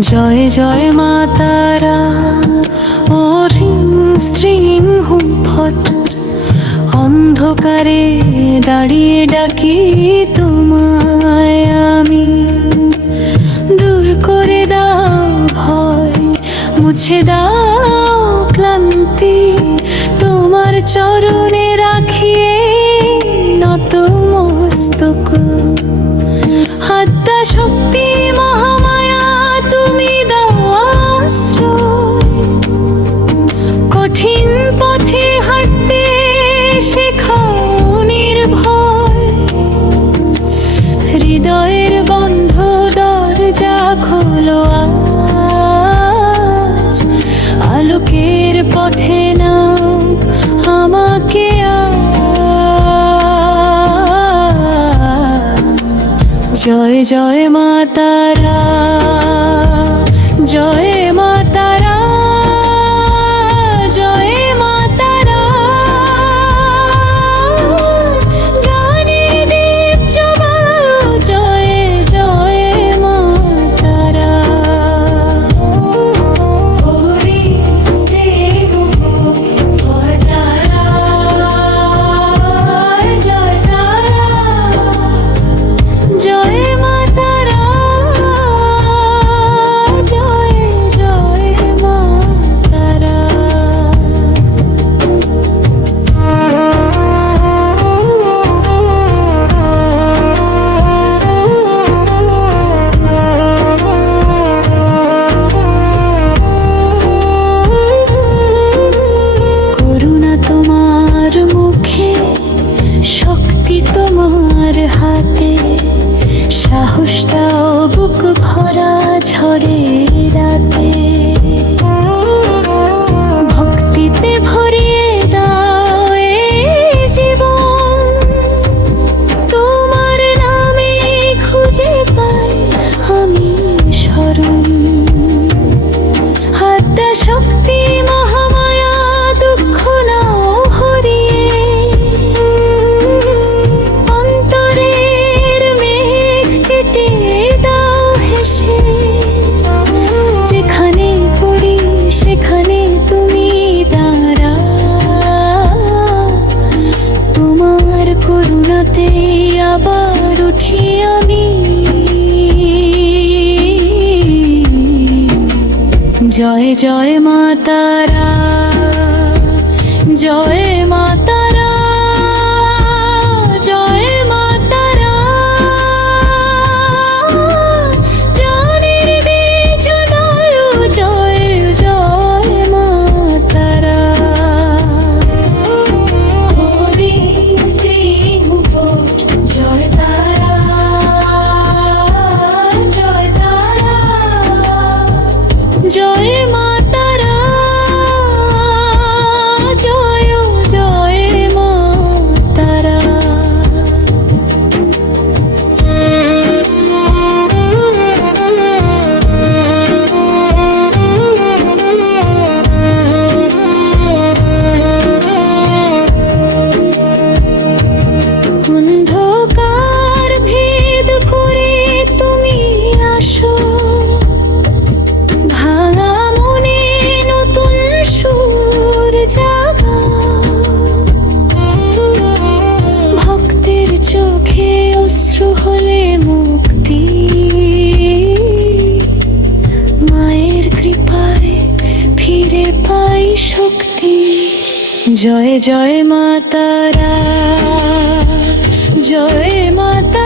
জয় জয় মা তারা, ও হ্রিং শ্রীং হুম ফট। অন্ধকারে দাঁড়িয়ে ডাকি তোমায় আমি, দূর করে দাও ভয়, মুছে দাও ক্লান্তি। তোমার চরণে রাখিয়ে নত মস্তক। আদ্যা শক্তি মহামায়া তুমি দাও আশ্রয়, কঠিন পথে হাঁটতে শেখাও নির্ভয়। হৃদয়ের বন্ধ দরজা খোলো আজ, আলোকের পথে নাও আমাকে জয় জয় মা তারা, জয় মা তারা, জয় মা তারা। গানের দীপ জ্বালাও, জয় জয় মা তারা। হরি শ্রীং ফর তারা, জয় তারা, জয় মা তারা, জয় জয় মা তারা। করুণা তোমার মুখে, শক্তি তোমার হাতে, সাহস দাও বুক ভরা ঝড়ে রাতে। ভক্তিতে ভরিয়ে দাও এই জীবন, তোমার নামে খুঁজে পাই আমি শরণ। আদ্যা শক্তি মহামায়া দুঃখ নাও হরিয়ে, অন্তরের মেঘ কেটে দাও হেসে। যেখানে পড়ি সেখানে তুমি দাঁড়া, তোমার করুণাতে আবার উঠি আমি। জয় জয় মা তারা, জয় মা তারা, জয় মা তারা। জানের দীপ জ্বালাও, জয় জয় মা তারা। হরি শ্রীং ফট, জয় তারা, জয় তারা, জয় মা তারা, জয় জয় মা তারা। অন্ধকার ভেদ করে তুমি আসো, ভাঙা মনে নতুন সুর জাগাও। ভক্তের চোখে অশ্রু হলে মুক্তি, মায়ের কৃপায় ফিরে পাই শক্তি। জয় জয় মা তারা, জয় মা তারা।